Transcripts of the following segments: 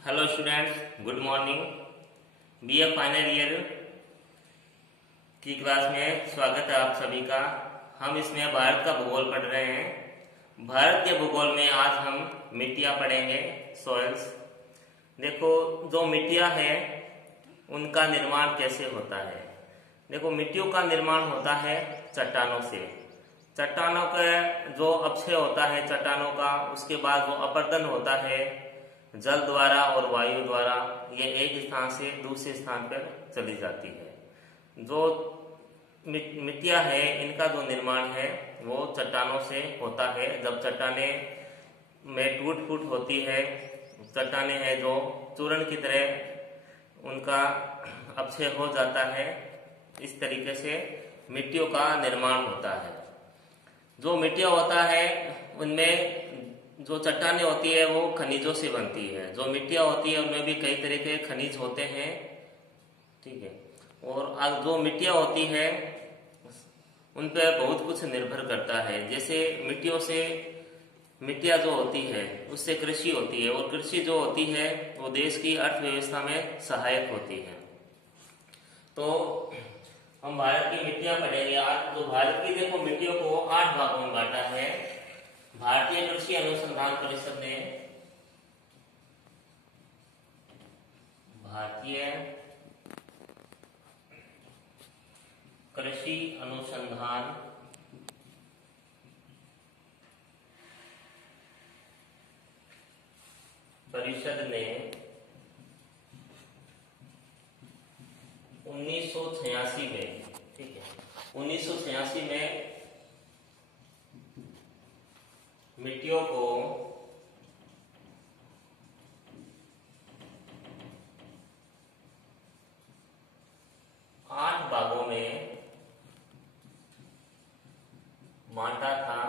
Hello students, good morning. BA final year की class में स्वागत है आप सभी का। हम इसमें भारत का भूगोल पढ़ रहे हैं। भारत के भूगोल में आज हम मिट्टियाँ पढ़ेंगे, सॉइल्स। देखो, जो मिट्टियाँ हैं उनका निर्माण कैसे होता है। देखो, मिट्टियों का निर्माण होता है चट्टानों से। चट्टानों का जो अपक्षय होता है चट्टानों का, उसके बाद जो अपर्दन होता है जल द्वारा और वायु द्वारा, ये एक स्थान से दूसरे स्थान पर चली जाती है। जो मिट्टियाँ है इनका जो निर्माण है वो चट्टानों से होता है। जब चट्टाने में टूट फूट होती है, चट्टाने हैं जो चूर्ण की तरह उनका अपक्षय हो जाता है, इस तरीके से मिट्टियों का निर्माण होता है। जो मिट्टियाँ होता है उनमें जो चट्टानें होती है वो खनिजों से बनती है। जो मिट्टियाँ होती है उनमें भी कई तरह के खनिज होते हैं, ठीक है। और जो मिट्टियाँ होती है उन पर बहुत कुछ निर्भर करता है। जैसे मिट्टियाँ जो होती है उससे कृषि होती है, और कृषि जो होती है वो देश की अर्थव्यवस्था में सहायक होती है। तो हम भारत की मिट्टियाँ पढ़ेंगे आज। तो भारत की देखो मिट्टियों को 8 भागों में बांटा है। भारतीय कृषि अनुसंधान परिषद ने भारतीय कृषि अनुसंधान परिषद ने 1986 में, ठीक है, 1986 में मिट्टियों को 8 भागों में बांटा था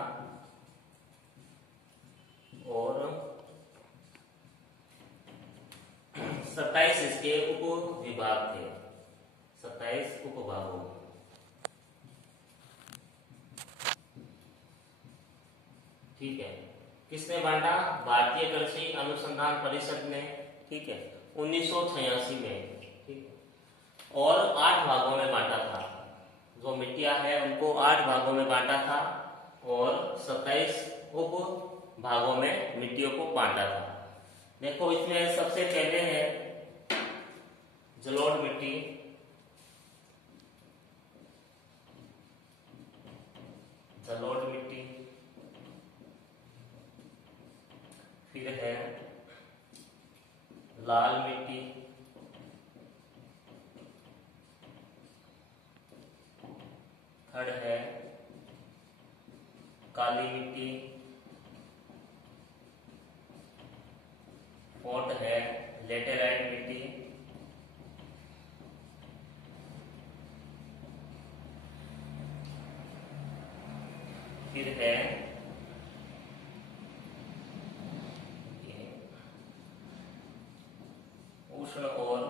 और 27 इसके उप विभाग थे। 27 उपभागों, ठीक है। किसने बांटा? भारतीय कृषि अनुसंधान परिषद ने, ठीक है, 1986 में, ठीक है। और 8 भागों में बांटा था। जो मिट्टियां है उनको 8 भागों में बांटा था और 27 उप भागों में मिट्टियों को बांटा था। देखो, इसमें सबसे पहले है जलोढ़ मिट्टी, जलोढ़ मिट्टी। फिर है लाल मिट्टी, थर्ड है काली मिट्टी, फोर्थ है लेटेराइट मिट्टी, फिर है उष्ण और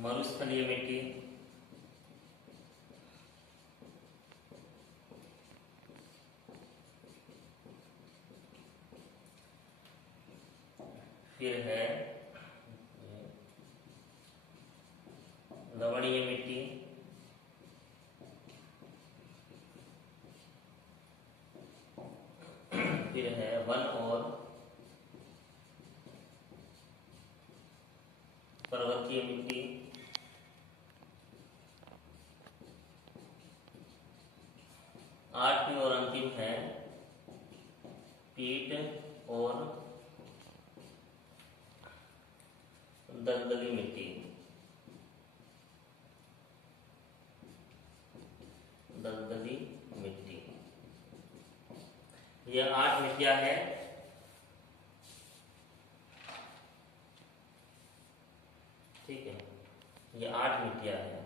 मरुस्थलीय मिट्टी, फिर है लवणीय मिट्टी, फिर है वन और पर्वतीय मिट्टी, आठवीं और अंतिम है पीट और दलदली मिट्टी। दलदली मिट्टी, ये 8 मिट्टियां है, ठीक है। ये 8 मिट्टियां है।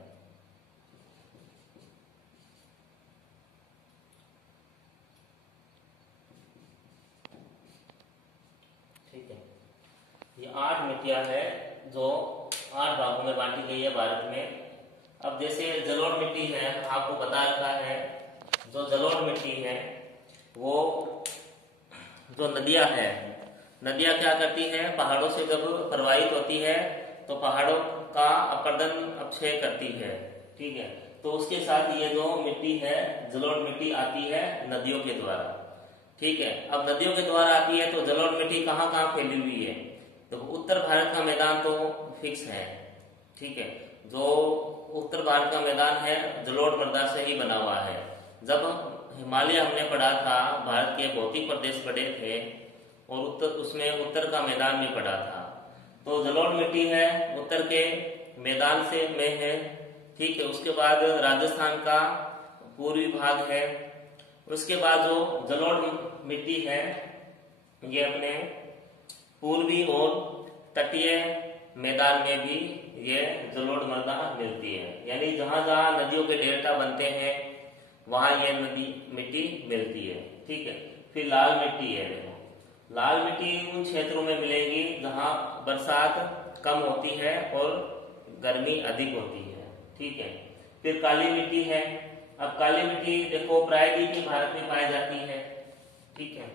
ठीक है, ये 8 मिट्टियां है जो 8 भागों में बांटी गई है भारत में। अब जैसे जलोढ़ मिट्टी है, आपको बता रखा है, जो जलोढ़ मिट्टी है वो जो नदियां हैं नदियां क्या करती हैं, पहाड़ों से जब प्रवाहित होती है तो पहाड़ों का अपरदन अपक्षय करती है। ठीक है, तो उसके साथ ये जो मिट्टी है, जलोढ़ मिट्टी आती है नदियों के द्वारा। ठीक है, अब नदियों के द्वारा आती है तो जलोढ़ मिट्टी कहाँ कहाँ फैली हुई है, तो उत्तर भारत का मैदान तो फिक्स है। ठीक है, जो उत्तर भारत का मैदान है जलोढ़ मृदा से ही बना हुआ है। जब हिमालय हमने पढ़ा था, भारत के भौतिक प्रदेश पढ़े थे, और उसमें उत्तर का मैदान भी पढ़ा था, तो जलोढ़ मिट्टी है उत्तर के मैदान से में है। ठीक है, उसके बाद राजस्थान का पूर्वी भाग है। उसके बाद जो जलोढ़ मिट्टी है ये अपने पूर्वी और तटीय मैदान में भी ये जलोढ़ मृदा मिलती है, यानी जहां जहां नदियों के डेल्टा बनते हैं वहां ये नदी मिट्टी मिलती है। ठीक है, फिर लाल मिट्टी है। देखो, लाल मिट्टी उन क्षेत्रों में मिलेगी जहां बरसात कम होती है और गर्मी अधिक होती है। ठीक है, फिर काली मिट्टी है। अब काली मिट्टी देखो प्रायद्वीपीय भारत में पाई जाती है। ठीक है,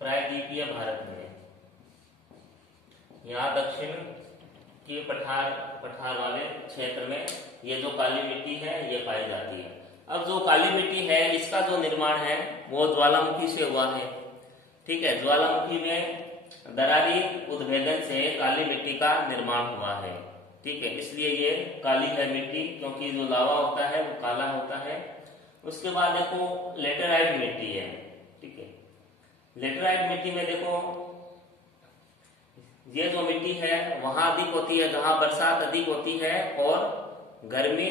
प्रायद्वीपीय भारत में, यहाँ दक्षिण के पठार वाले क्षेत्र में ये जो काली मिट्टी है ये पाई जाती है। अब जो काली मिट्टी है इसका जो निर्माण है वो ज्वालामुखी से हुआ है। ठीक है, ज्वालामुखी में दरारी उद्भेदन से काली मिट्टी का निर्माण हुआ है। ठीक है, इसलिए ये काली है मिट्टी, क्योंकि जो लावा होता है वो काला होता है। उसके बाद देखो लेटेराइट मिट्टी है। ठीक है, लेटेराइट मिट्टी में देखो ये जो मिट्टी है वहां अधिक होती है जहां बरसात अधिक होती है और गर्मी,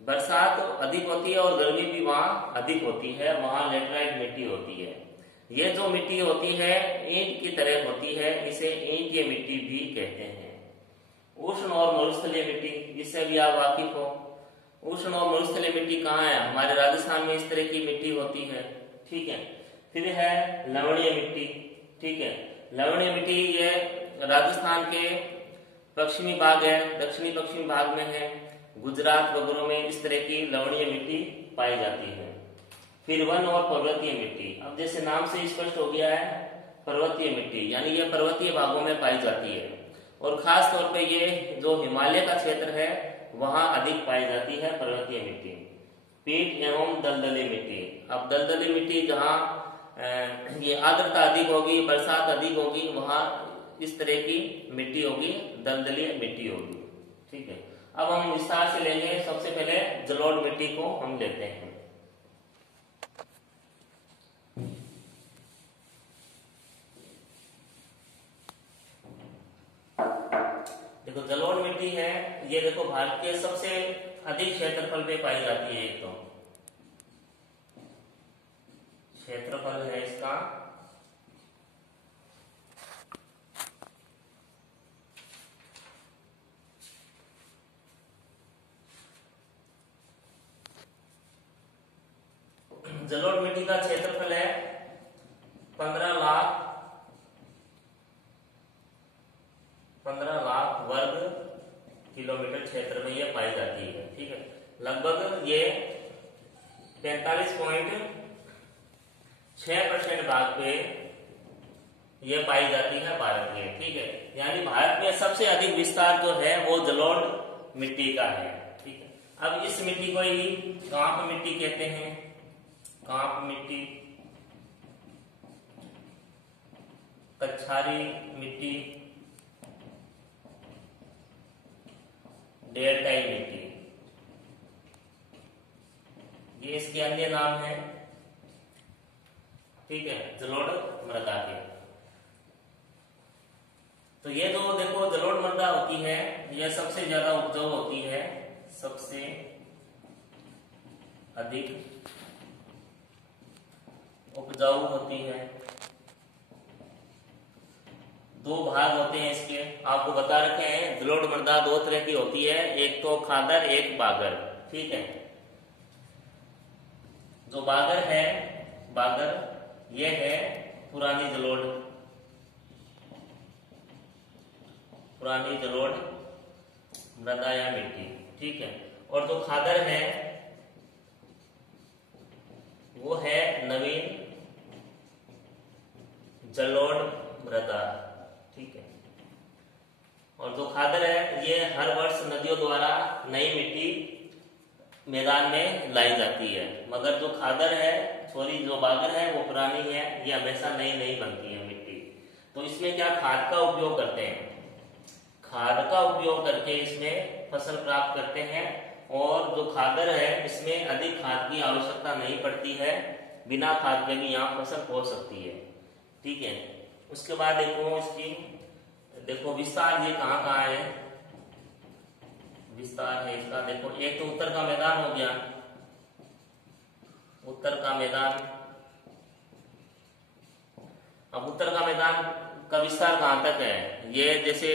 बरसात अधिक होती है और गर्मी भी वहां अधिक होती है, वहां लेटेराइट मिट्टी होती है। ये जो मिट्टी होती है ईंट की तरह होती है, इसे ईंटीय मिट्टी भी कहते हैं। उष्ण और मरुस्थलीय मिट्टी, जिससे भी आप वाकिफ हो। उष्ण और मरुस्थलीय मिट्टी कहाँ है, हमारे राजस्थान में इस तरह की मिट्टी होती है। ठीक है, फिर है लवणीय मिट्टी। ठीक है, लवणीय मिट्टी ये राजस्थान के पश्चिमी भाग है, दक्षिणी पश्चिमी भाग में है, गुजरात वगैरह में इस तरह की लवणीय मिट्टी पाई जाती है। फिर वन और पर्वतीय मिट्टी, अब जैसे नाम से स्पष्ट हो गया है पर्वतीय मिट्टी, यानी ये पर्वतीय भागों में पाई जाती है और खास तौर पे ये जो हिमालय का क्षेत्र है वहां अधिक पाई जाती है पर्वतीय मिट्टी। पीट एवं दलदली मिट्टी, अब दलदली मिट्टी जहाँ ये आर्द्रता अधिक होगी, बरसात अधिक होगी, वहां इस तरह की मिट्टी होगी, दलदली मिट्टी होगी। ठीक है, अब हम विस्तार से लेंगे। सबसे पहले जलोढ़ मिट्टी को हम लेते हैं। देखो जलोढ़ मिट्टी है ये, देखो भारत के सबसे अधिक क्षेत्रफल पे पाई जाती है। एक तो क्षेत्रफल है इसका जलोढ़ मिट्टी का क्षेत्रफल है 15 लाख वर्ग किलोमीटर क्षेत्र में ये पाई जाती है। ठीक है, लगभग ये 45.6% भाग पे ये पाई जाती है भारत में। ठीक है, यानी भारत में सबसे अधिक विस्तार जो है वो जलोढ़ मिट्टी का है। ठीक है, अब इस मिट्टी को ही कांप मिट्टी कहते हैं। कांप मिट्टी, कछारी मिट्टी, डेल्टाई मिट्टी, ये इसके अन्य नाम है। ठीक है, जलोढ़ मृदा के। तो ये जो देखो जलोढ़ मृदा होती है यह सबसे ज्यादा उपजाऊ होती है, सबसे अधिक उपजाऊ होती है। दो भाग होते हैं इसके, आपको बता रखे हैं। जलोढ़ मृदा दो तरह की होती है, एक तो खादर, एक बागर। ठीक है, जो बागर है, बागर ये है पुरानी जलोढ़, पुरानी जलोढ़ मृदा या मिट्टी। ठीक है, और जो खादर है वो है नवीन जलोढ़ मृदा, ठीक है। और जो खादर है ये हर वर्ष नदियों द्वारा नई मिट्टी मैदान में लाई जाती है, मगर जो खादर है जो बागर है वो पुरानी है, ये हमेशा नई नई बनती है मिट्टी। तो इसमें क्या खाद का उपयोग करते हैं, खाद का उपयोग करके इसमें फसल प्राप्त करते हैं। और जो खादर है इसमें अधिक खाद की आवश्यकता नहीं पड़ती है, बिना खाद के भी यहाँ फसल हो सकती है, ठीक है। उसके बाद देखो इसकी विस्तार, ये कहाँ कहाँ है विस्तार है इसका। देखो एक तो उत्तर का मैदान हो गया, उत्तर का मैदान। अब उत्तर का मैदान का विस्तार कहां तक है, ये जैसे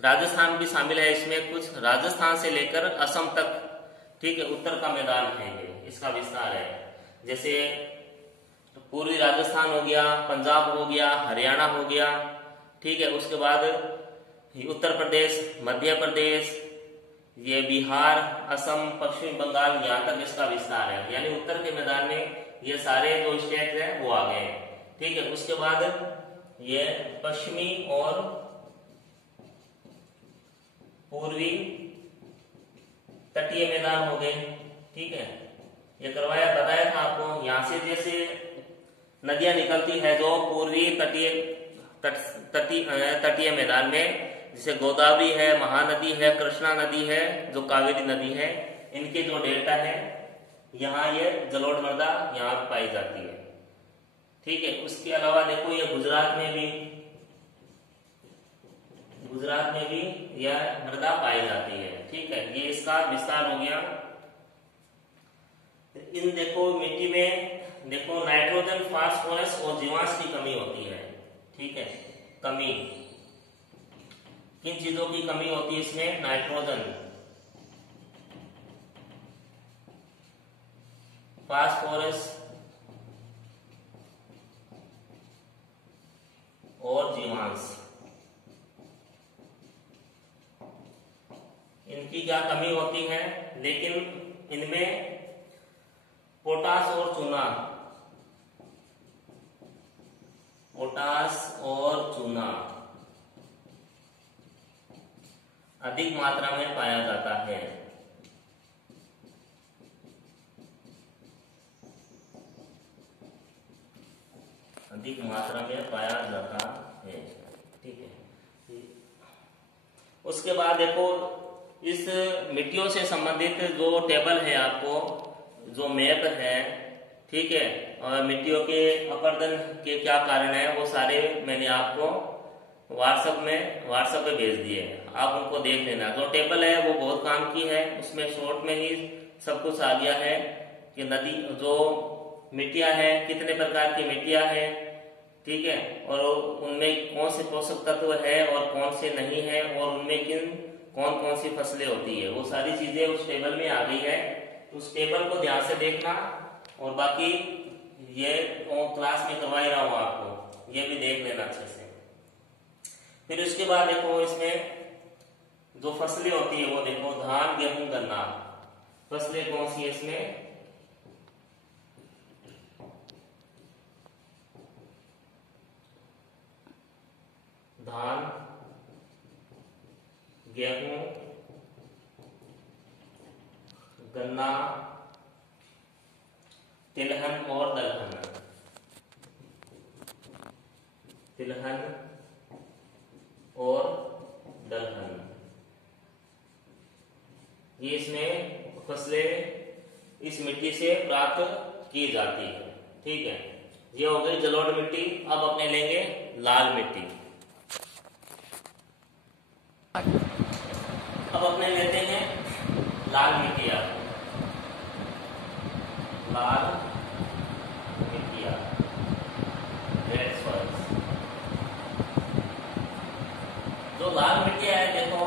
राजस्थान भी शामिल है इसमें, कुछ राजस्थान से लेकर असम तक, ठीक है, उत्तर का मैदान है ये, इसका विस्तार है। जैसे पूर्वी राजस्थान हो गया, पंजाब हो गया, हरियाणा हो गया, ठीक है। उसके बाद उत्तर प्रदेश, मध्य प्रदेश, ये बिहार, असम, पश्चिम बंगाल, यहाँ तक इसका विस्तार है। यानी उत्तर के मैदान में ये सारे जो स्टेट हैं वो आ गए, ठीक है। उसके बाद ये पश्चिमी और पूर्वी तटीय मैदान हो गए, ठीक है। ये बताया था आपको। यहाँ से जैसे नदियां निकलती है जो पूर्वी तटीय मैदान में, जैसे गोदावरी है, महानदी है, कृष्णा नदी है, जो कावेरी नदी है, इनके जो डेल्टा है यहाँ ये जलोढ़ मृदा यहाँ पाई जाती है, ठीक है। उसके अलावा देखो ये गुजरात में भी यह मृदा पाई जाती है, ठीक है। ये इसका विस्तार हो गया। इन देखो मिट्टी में देखो नाइट्रोजन, फास्फोरस और जीवांश की कमी होती है, ठीक है। कमी, किन चीजों की कमी होती है इसमें, नाइट्रोजन, फास्फोरस और जीवांश, इनकी क्या कमी होती है। लेकिन इनमें पोटास और चूना अधिक मात्रा में पाया जाता है, अधिक मात्रा में पाया जाता है, ठीक है। उसके बाद देखो इस मिट्टियों से संबंधित जो टेबल है आपको, जो मैप है, ठीक है, और मिट्टियों के अपरदन के क्या कारण है वो सारे मैंने आपको व्हाट्सएप पे भेज दिए, आप उनको देख लेना। जो टेबल है वो बहुत काम की है, उसमें शॉर्ट में ही सब कुछ आ गया है कि नदी जो मिट्टियां हैं, कितने प्रकार की मिट्टियां हैं, ठीक है, और उनमें कौन से पोषक तत्व है और कौन से नहीं है, और उनमें कौन कौन सी फसलें होती है, वो सारी चीजें उस टेबल में आ गई है। उस टेबल को ध्यान से देखना, और बाकी ये क्लास में करवा ही रहा हूं आपको, ये भी देख लेना अच्छे से। फिर उसके बाद देखो इसमें जो फसलें होती है वो देखो, धान, गेहूं, गन्ना, फसलें कौन सी है इसमें, धान, गेहूं, गन्ना, तिलहन और दलहन, तिलहन और दलहन, ये इसमें फसलें इस मिट्टी से प्राप्त की जाती है, ठीक है। ये हो गई जलोढ़ मिट्टी। अब अपने लेंगे लाल मिट्टी। अब अपने लेते हैं लाल मिट्टिया, लाल मिट्टिया, रेड सॉइल्स। जो लाल मिट्टिया है देखो,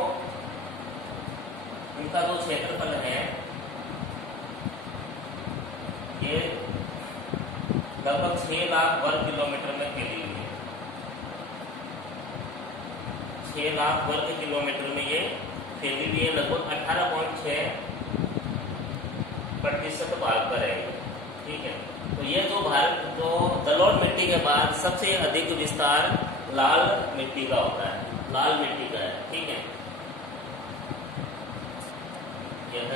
इनका जो क्षेत्रफल है ये लगभग 6 लाख वर्ग किलोमीटर में फैली हुई है, 6 लाख वर्ग किलोमीटर में ये फैली हुई है, लगभग 18.6% भाग पर है, ठीक है। तो ये जो जलोढ़ मिट्टी मिट्टी के बाद सबसे अधिक विस्तार लाल मिट्टी का होता है, लाल मिट्टी का है। ठीक है, यह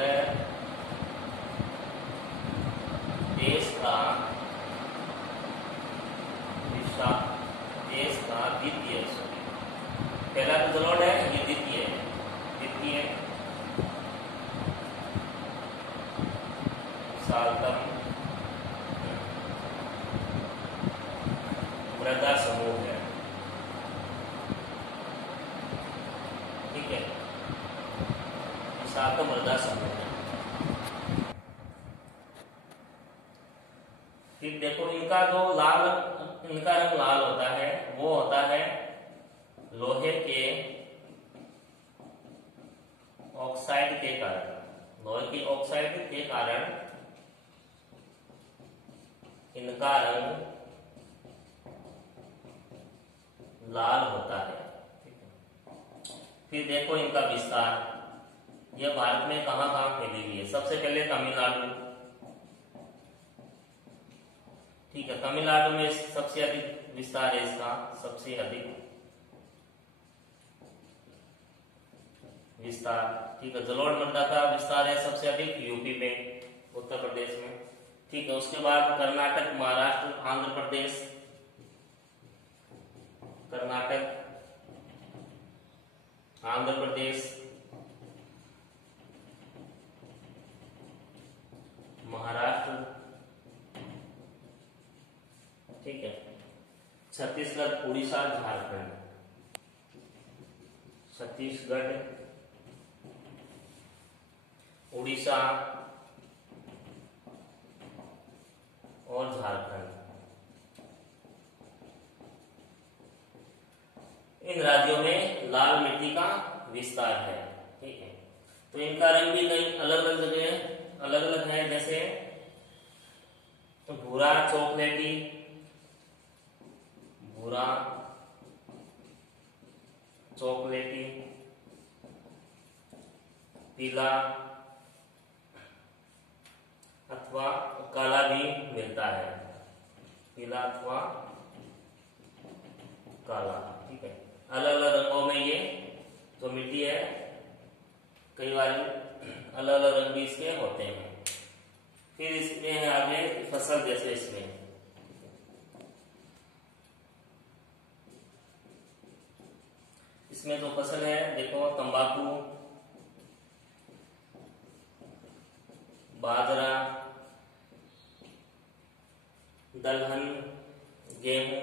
देश का द्वितीय, पहला तो जलोढ़ है, ये द्वितीय है, द्वितीय विशालतम मृदा समूह है। ठीक है, विशालतम मृदा समूह है। फिर देखो इनका जो इनका रंग लाल होता है वो होता है लोहे के ऑक्साइड के कारण, लोहे की ऑक्साइड के कारण इनका रंग लाल होता है। फिर देखो इनका विस्तार, यह भारत में कहां कहां फैली हुई है। सबसे पहले तमिलनाडु। ठीक है, तमिलनाडु में सबसे अधिक विस्तार है इसका, सबसे अधिक विस्तार। ठीक है, जलोढ़ मृदा का विस्तार है सबसे अधिक यूपी में, उत्तर प्रदेश में। ठीक है, उसके बाद कर्नाटक, महाराष्ट्र, आंध्र प्रदेश, कर्नाटक, आंध्र प्रदेश, महाराष्ट्र, ठीक है, छत्तीसगढ़, उड़ीसा, झारखंड, छत्तीसगढ़, उड़ीसा और झारखंड, इन राज्यों में लाल मिट्टी का विस्तार है। ठीक है, तो इनका रंग भी कई अलग अलग जगह अलग अलग है, जैसे तो भूरा चॉकलेटी, भूरा चॉकलेटी, पीला अथवा काला भी मिलता है, पीला अथवा काला। ठीक है, अलग अलग रंगों में ये जो मिट्टी है, कई बार अलग अलग रंग भी इसके होते हैं। फिर इसमें है आगे फसल, जैसे इसमें जो फसल है देखो, तंबाकू, बाजरा, दलहन, गेहूं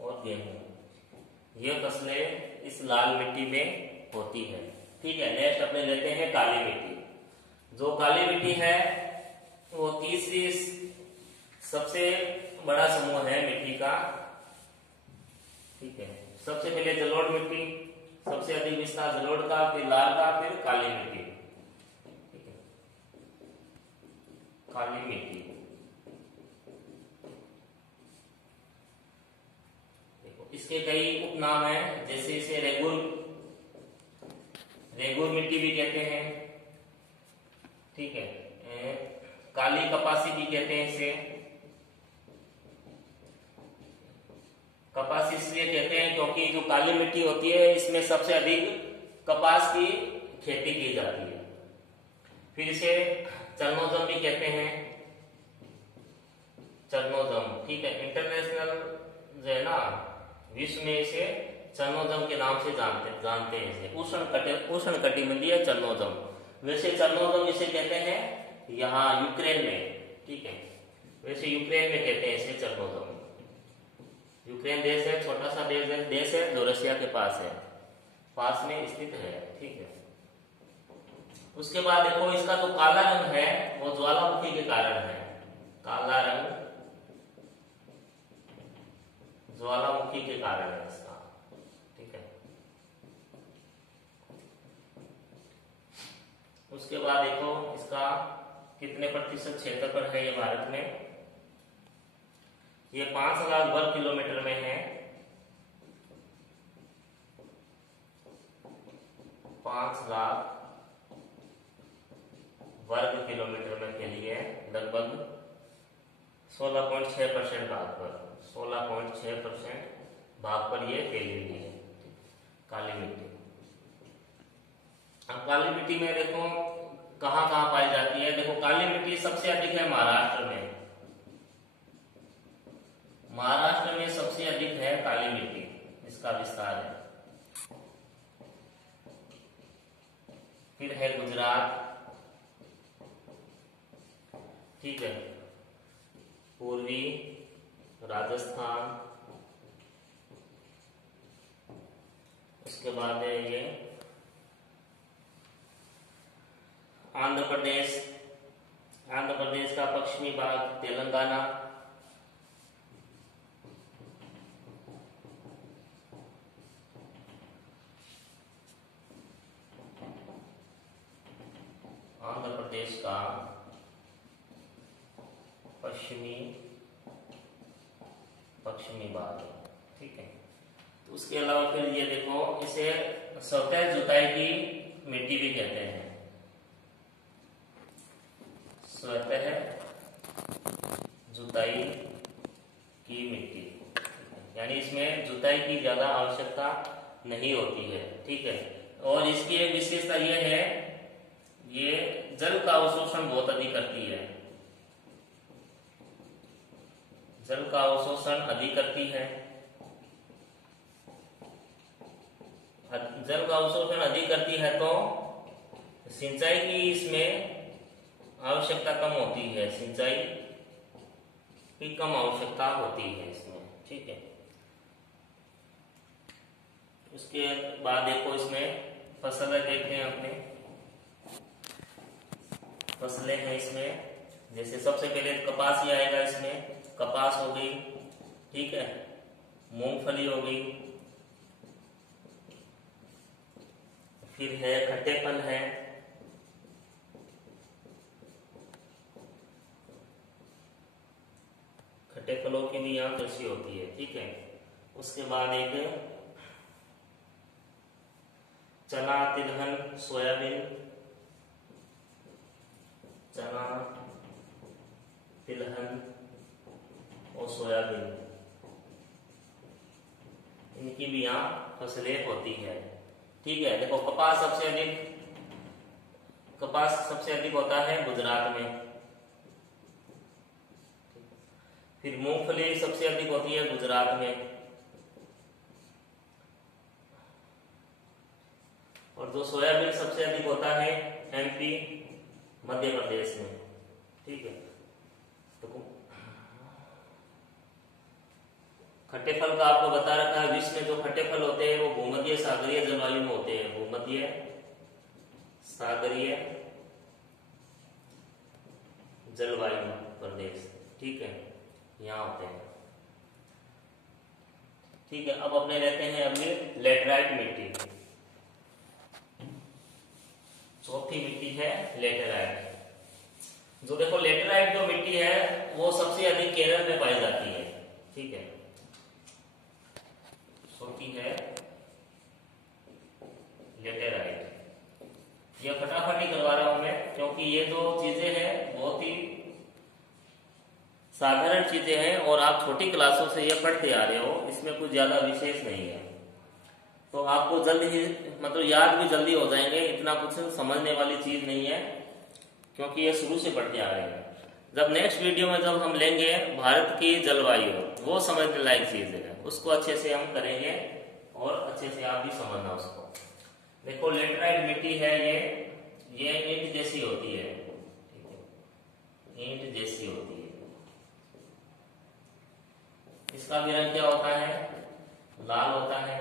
और गेहूं, ये फसलें इस लाल मिट्टी में होती है। ठीक है, नेक्स्ट अपने लेते हैं काली मिट्टी। जो काली मिट्टी है वो तीसरी सबसे बड़ा समूह है मिट्टी का। ठीक है, सबसे पहले जलोढ़ मिट्टी, सबसे अधिक विस्तार जलोढ़ का, फिर लाल का, फिर काली मिट्टी। ठीक है, काली मिट्टी। देखो इसके कई उपनाम हैं, जैसे इसे रेगुर मिट्टी भी कहते हैं। ठीक है, काली कपासी भी कहते हैं इसे। कपास इसलिए कहते हैं क्योंकि जो काली मिट्टी होती है इसमें सबसे अधिक कपास की खेती की जाती है। फिर इसे चरनोजम भी कहते हैं, चरनोजम। ठीक है, इंटरनेशनल जो है ना, विश्व में इसे चरनोजम के नाम से जानते हैं इसे, उष्ण कटिबंधीय चरनोजम। वैसे चरनोजम इसे कहते हैं यहाँ यूक्रेन में। ठीक है, वैसे यूक्रेन में कहते हैं इसे चरनोजम। यूक्रेन देश है, छोटा सा देश है जो रशिया के पास में स्थित है। ठीक है, उसके बाद देखो इसका जो काला रंग है वो ज्वालामुखी के कारण है। काला रंग ज्वालामुखी के कारण है इसका। ठीक है, उसके बाद देखो इसका कितने प्रतिशत क्षेत्रफल है ये भारत में। ये 5 लाख वर्ग किलोमीटर में है। 5 लाख वर्ग किलोमीटर में फैली है लगभग। 16.6% भाग पर, 16.6% भाग पर ये फैली हुई है काली मिट्टी। अब काली मिट्टी में देखो कहाँ कहाँ पाई जाती है। देखो काली मिट्टी सबसे अधिक है महाराष्ट्र में, महाराष्ट्र में सबसे अधिक है काली मिट्टी, इसका विस्तार है। फिर है गुजरात, ठीक है, पूर्वी राजस्थान, उसके बाद है ये आंध्र प्रदेश, आंध्र प्रदेश का पश्चिमी भाग तेलंगाना, आंध्र प्रदेश का पश्चिमी भाग, ठीक है। तो उसके अलावा फिर ये देखो, इसे सतह जुताई की मिट्टी भी कहते हैं, सतह जुताई की मिट्टी, यानी इसमें जुताई की ज्यादा आवश्यकता नहीं होती है, ठीक है। और इसकी एक विशेषता यह है, ये जल का अवशोषण बहुत अधिक करती है, जल का अवशोषण अधिक करती है, जल का अवशोषण अधिक करती है तो सिंचाई की इसमें आवश्यकता कम होती है, सिंचाई की कम आवश्यकता होती है इसमें, ठीक है। उसके बाद देखो इसमें फसलें देखते हैं अपने, फसलें हैं इसमें, जैसे सबसे पहले कपास ही आएगा इसमें, कपास हो गई, ठीक है, मूंगफली हो गई, फिर है खट्टे फल है, खट्टे फलों की भी यहाँ कृषि होती है, ठीक है। उसके बाद एक चना, तिलहन, सोयाबीन, चना, तिलहन और सोयाबीन, इनकी भी यहाँ फसलें होती है, ठीक है। देखो कपास सबसे अधिक होता है गुजरात में, फिर मूंगफली सबसे अधिक होती है गुजरात में, और जो सोयाबीन सबसे अधिक होता है एमपी, मध्य प्रदेश में, ठीक है। तो खट्टे फल का आपको बता रखा है, विश्व में जो खट्टे फल होते हैं वो भूमध्य सागरीय जलवायु में होते हैं, भूमध्य सागरीय जलवायु प्रदेश, ठीक है, यहाँ होते हैं, ठीक है। अब अपने रहते हैं अगली लेटराइट मिट्टी, चौथी मिट्टी है लेटराइट। जो देखो लेटराइट जो मिट्टी है वो सबसे अधिक केरल में पाई जाती है, ठीक है, चौथी है लेटराइट। ये फटाफट ही करवा रहा हूं मैं, क्योंकि ये जो चीजें हैं बहुत ही साधारण चीजें हैं और आप छोटी क्लासों से ये पढ़ते आ रहे हो, इसमें कुछ ज्यादा विशेष नहीं है, तो आपको जल्द ही मतलब याद भी जल्दी हो जाएंगे, इतना कुछ समझने वाली चीज नहीं है, क्योंकि ये शुरू से पढ़ते आ रहे हैं। जब नेक्स्ट वीडियो में जब हम लेंगे भारत की जलवायु, वो समझने लायक चीज है, उसको अच्छे से हम करेंगे और अच्छे से आप भी समझना उसको। देखो लेटराइट मिट्टी है, ये ईंट जैसी होती है, ईंट जैसी होती है, इसका भी रंग क्या होता है, लाल होता है,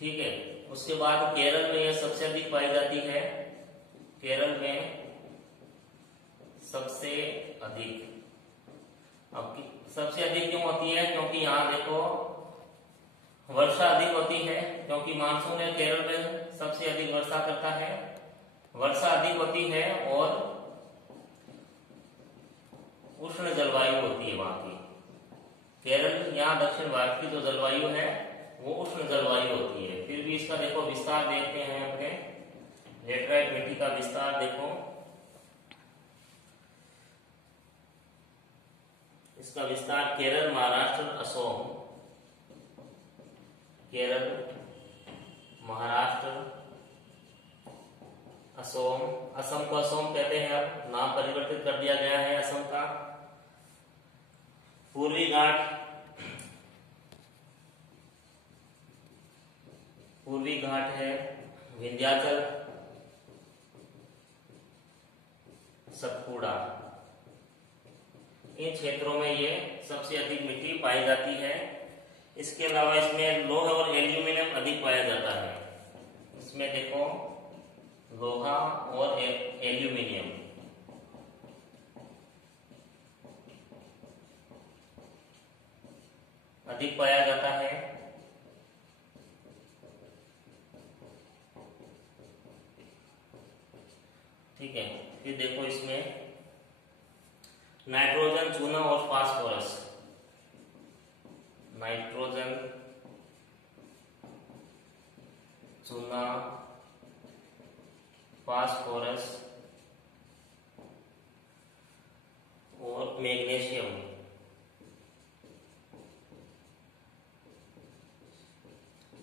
ठीक है। उसके बाद केरल में यह सबसे अधिक पाई जाती है, केरल में सबसे अधिक। अब सबसे अधिक क्यों होती है, क्योंकि यहाँ देखो वर्षा अधिक होती है, क्योंकि मानसून है केरल में सबसे अधिक वर्षा करता है, वर्षा अधिक होती है और उष्ण जलवायु होती है वहां की। केरल यहाँ दक्षिण भारत की जो जलवायु है वो उष्ण जलवायु होती है। फिर भी इसका देखो विस्तार देखते हैं अपने, लेटराइट मिट्टी का विस्तार देखो, इसका विस्तार केरल, महाराष्ट्र, असम, केरल, महाराष्ट्र, असम, असम को असम कहते हैं, अब नाम परिवर्तित कर दिया गया है असम का। पूर्वी घाट, पूर्वी घाट है विंध्याचल, सतपुड़ा, इन क्षेत्रों में ये सबसे अधिक मिट्टी पाई जाती है। इसके अलावा इसमें लोहा और एल्यूमिनियम अधिक पाया जाता है। इसमें देखो लोहा और एल्यूमिनियम अधिक पाया जाता है। ठीक है, फिर देखो इसमें नाइट्रोजन, चूना और फास्फोरस, नाइट्रोजन, चूना, फास्फोरस और मैग्नीशियम,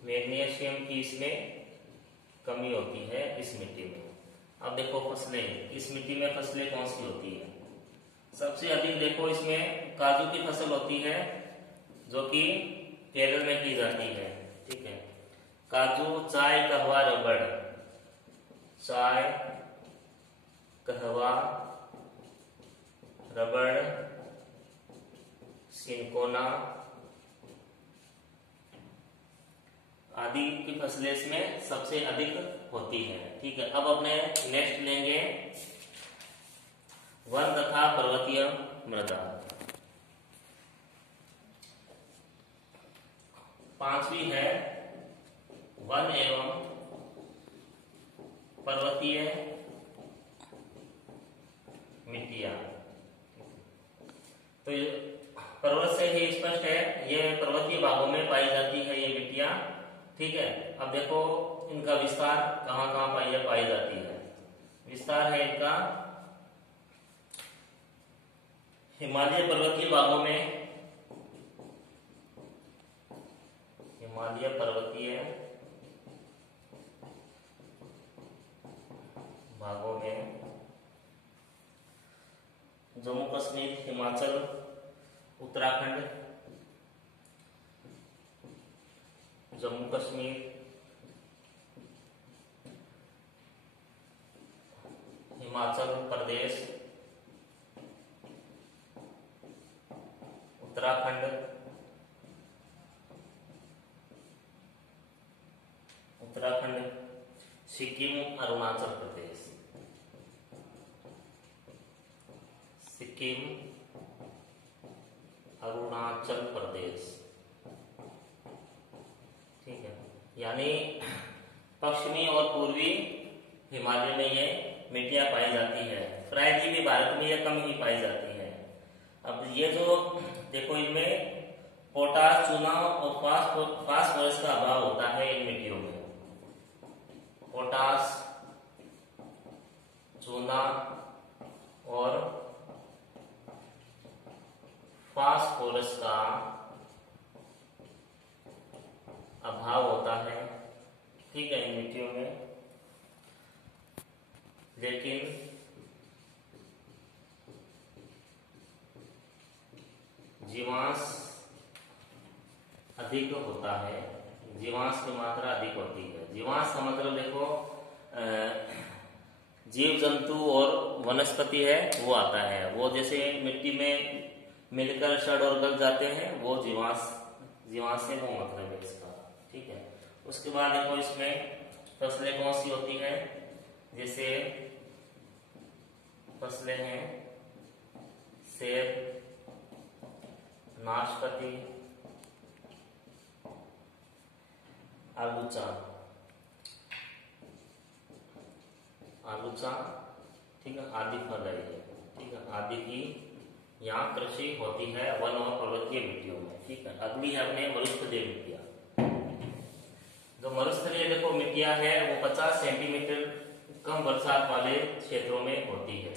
मैग्नीशियम की इसमें कमी होती है इस मिट्टी में। अब देखो फसलें, इस मिट्टी में फसलें कौन सी होती है? सबसे अधिक देखो इसमें काजू की फसल होती है, जो कि केरल में की जाती है। ठीक है, काजू, चाय, कहवा, रबड़, चाय, कहवा, रबड़, सिनकोना आदि की फसलें इसमें सबसे अधिक होती है। ठीक है, अब अपने नेक्स्ट लेंगे वन तथा पर्वतीय मृदा। पांचवी है वन एवं पर्वतीय मिट्टियां। तो पर्वत से ही स्पष्ट है, ये पर्वतीय भागों में पाई जाती है ये मिट्टियां। ठीक है, अब देखो इनका विस्तार कहाँ कहाँ पाई जाती है। विस्तार है इनका हिमालय पर्वतीय भागों में, हिमालय पर्वतीय भागों में, जम्मू कश्मीर, हिमाचल, उत्तराखंड, जम्मू कश्मीर, हिमाचल प्रदेश, उत्तराखंड, सिक्किम, अरुणाचल प्रदेश, सिक्किम, अरुणाचल प्रदेश। ठीक है, यानी पश्चिमी और पूर्वी हिमालय में ये मिट्टियां पाई जाती है। प्रायः भी भारत में ये कम ही पाई जाती है। अब ये जो देखो इनमें पोटास, चूना और फास्फोरस का अभाव होता है इन मिट्टियों में। पोटास, चूना और फास्फोरस का अभाव होता है। ठीक है, इन मिट्टियों में। लेकिन जीवांश अधिक होता है, जीवांश की मात्रा अधिक होती है। जीवांश का मतलब देखो जीव जंतु और वनस्पति है वो आता है, वो जैसे मिट्टी में मिलकर सड़ और गल जाते हैं, वो जीवांश से वो मतलब है इसका। ठीक है, उसके बाद देखो इसमें फसलें कौन सी होती है, जैसे फसलें हैं सेब, नाशपाती, आलूचा, ठीक है, आदि फल है ये। ठीक है, आदि की यहाँ कृषि होती है वन और पर्वतीय मिट्टियों में। ठीक है, अगली है अपने मरुस्थलीय मिट्टियां। जो मरुस्थलीय देखो मिट्टियां है वो 50 सेंटीमीटर कम बरसात वाले क्षेत्रों में होती है।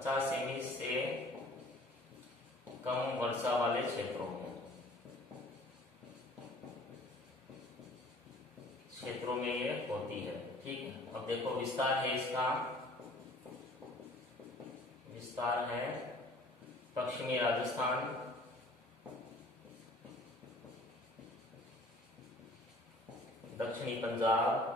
50 सेमी से कम वर्षा वाले क्षेत्रों में ये होती है। ठीक है, अब देखो विस्तार है इसका, विस्तार है पश्चिमी राजस्थान, दक्षिणी पंजाब,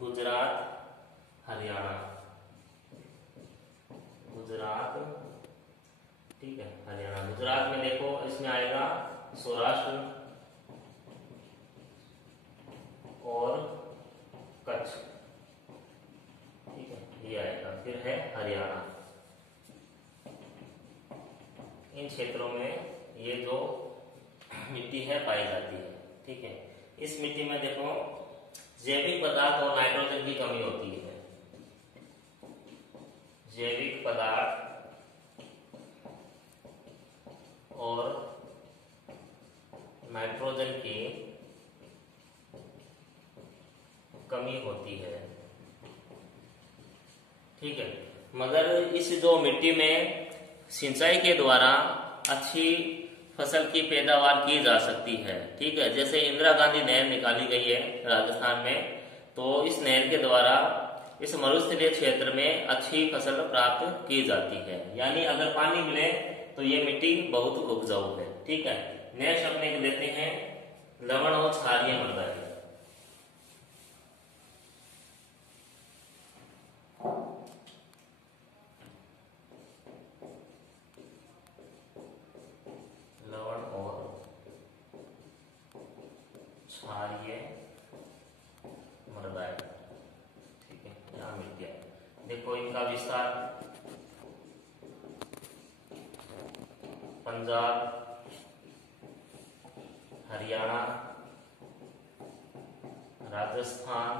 गुजरात, हरियाणा, गुजरात, ठीक है, हरियाणा। गुजरात में देखो इसमें आएगा सौराष्ट्र और कच्छ, ठीक है, ये आएगा। फिर है हरियाणा। इन क्षेत्रों में ये जो मिट्टी है पाई जाती है। ठीक है, इस मिट्टी में देखो जैविक पदार्थ और नाइट्रोजन की कमी होती है। जैविक पदार्थ और नाइट्रोजन की कमी होती है। ठीक है, मगर इस जो मिट्टी में सिंचाई के द्वारा अच्छी फसल की पैदावार की जा सकती है। ठीक है, जैसे इंदिरा गांधी नहर निकाली गई है राजस्थान में, तो इस नहर के द्वारा इस मरुस्थलीय क्षेत्र में अच्छी फसल प्राप्त की जाती है। यानी अगर पानी मिले तो ये मिट्टी बहुत उपजाऊ है। ठीक है, नेक्स्ट अपने लेते हैं लवण और क्षारीय मृदा। लवण और क्षारीय मृदा, ठीक है, यहाँ मिल गया। देखो इनका विस्तार पंजाब, हरियाणा, राजस्थान,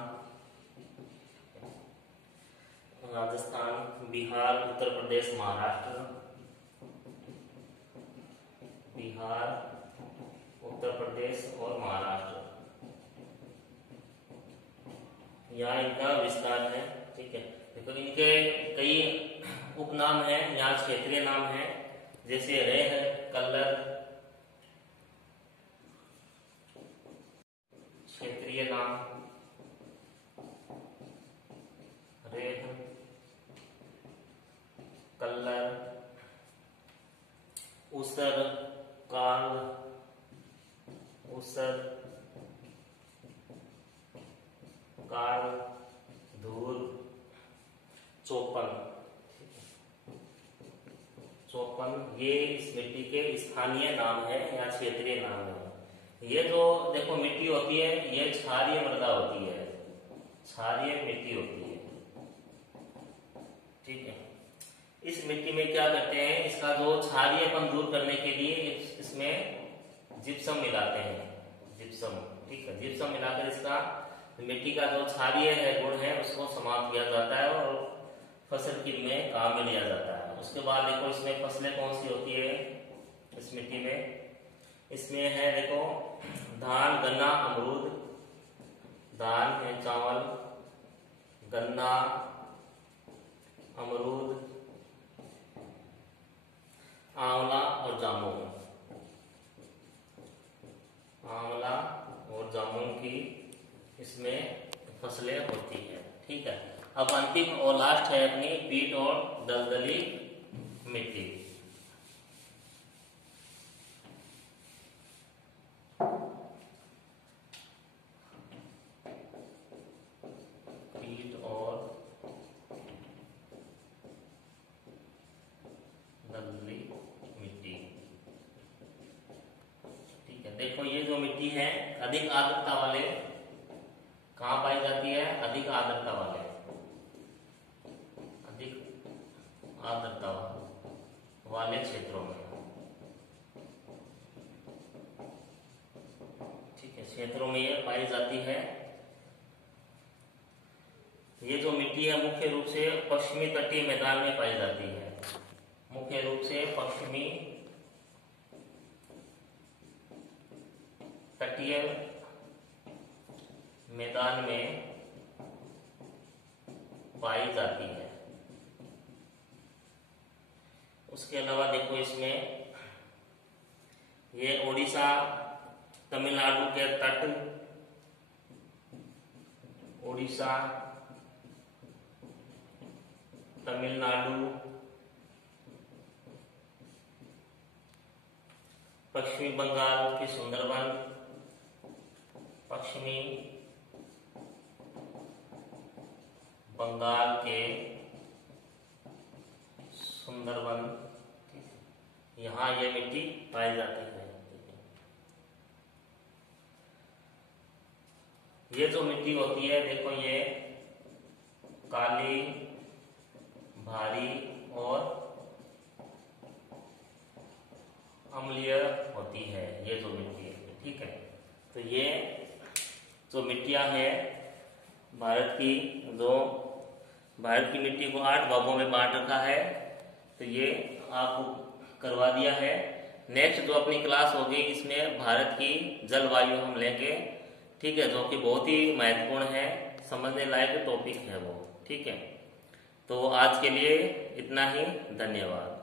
बिहार, उत्तर प्रदेश, महाराष्ट्र, बिहार, उत्तर प्रदेश और महाराष्ट्र, यहाँ इनका विस्तार है। ठीक है, देखो इनके कई उपनाम हैं, यहाँ क्षेत्रीय नाम है, जैसे रेह, कल्लर, क्षेत्रीय नाम रेह, कल्लर, उसर, काल, उसर, काल, धूल, चौपन। चौपन ये इस मिट्टी के स्थानीय नाम है या क्षेत्रीय नाम है। ये जो देखो मिट्टी होती है ये क्षारीय मृदा होती है, क्षारीय मिट्टी होती है। ठीक है, इस मिट्टी में क्या करते हैं, इसका जो क्षारीयपन दूर करने के लिए इसमें जिप्सम मिलाते हैं, जिप्सम। ठीक है, जिप्सम मिलाकर इसका मिट्टी का जो क्षारीय है गुण है उसको समाप्त किया जाता है और फसल की में काम में लिया जाता है। उसके बाद देखो इसमें फसलें कौन सी होती है इस मिट्टी में, इसमें है देखो धान, गन्ना, अमरूद, धान है, चावल, गन्ना, अमरूद, आंवला और जामुन, आंवला और जामुन की इसमें फसलें होती है। ठीक है, अब अंतिम और लास्ट है अपनी पीट और दलदली मिट्टी। पीट और दलदली मिट्टी। ठीक है, देखो ये जो मिट्टी है अधिक आर्द्रता वाले कहाँ पाई जाती है, अधिक आर्द्रता वाले, अधिक आर्द्रता वाले क्षेत्रों में। ठीक है, क्षेत्रों में ये पाई जाती है। ये जो मिट्टी है मुख्य रूप से पश्चिमी तटीय मैदान में पाई जाती है, मुख्य रूप से पश्चिमी तटीय मैदान में पाई जाती है। उसके अलावा देखो इसमें ये उड़ीसा, तमिलनाडु के तट, उड़ीसा, तमिलनाडु, पश्चिमी बंगाल की सुंदरवन, पश्चिमी बंगाल के सुंदरवन, यहाँ ये मिट्टी पाई जाती है। ये जो मिट्टी होती है देखो ये काली, भारी और अम्लीय होती है, ये जो मिट्टी है, ठीक है। तो ये जो मिट्टियां हैं भारत की मिट्टी को 8 भागों में बांट रखा है। तो ये आपको करवा दिया है। नेक्स्ट जो अपनी क्लास होगी इसमें भारत की जलवायु हम लेंगे, ठीक है, जो कि बहुत ही महत्वपूर्ण है, समझने लायक टॉपिक है वो, ठीक है। तो आज के लिए इतना ही, धन्यवाद।